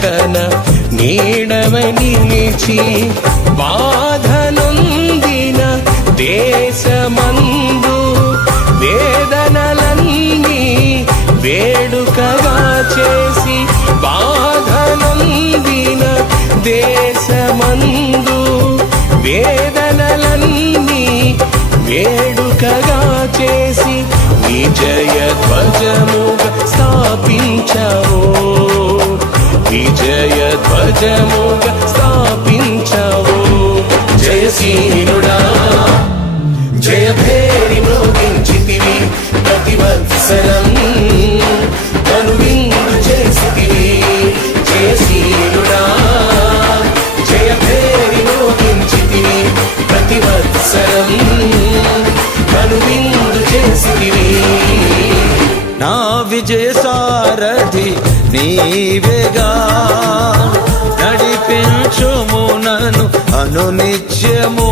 పక్కన నీడవై నిలిచి బాధనొందిన దేశమందు వేదనలన్నీ వేడుకగా చేసి బాధనొందిన దేశమందు వేదనలన్నీ వేడుకగా చేసి విజయ ధ్వజముగా స్థాపించావు, విజయ ధ్వజముగా స్థాపించావు. జయశీలుడా జయ భేరి మ్రోగించితివి, ప్రతివత్సరం కనువిందు చేసితివి. జయశీలుడా జయ భేరి మ్రోగించితివి, ప్రతివత్సరం కనువిందు చేసితివి. నా విజయ సారథి నీవేగా, నడిపించుము నన్ను అనునిత్యము.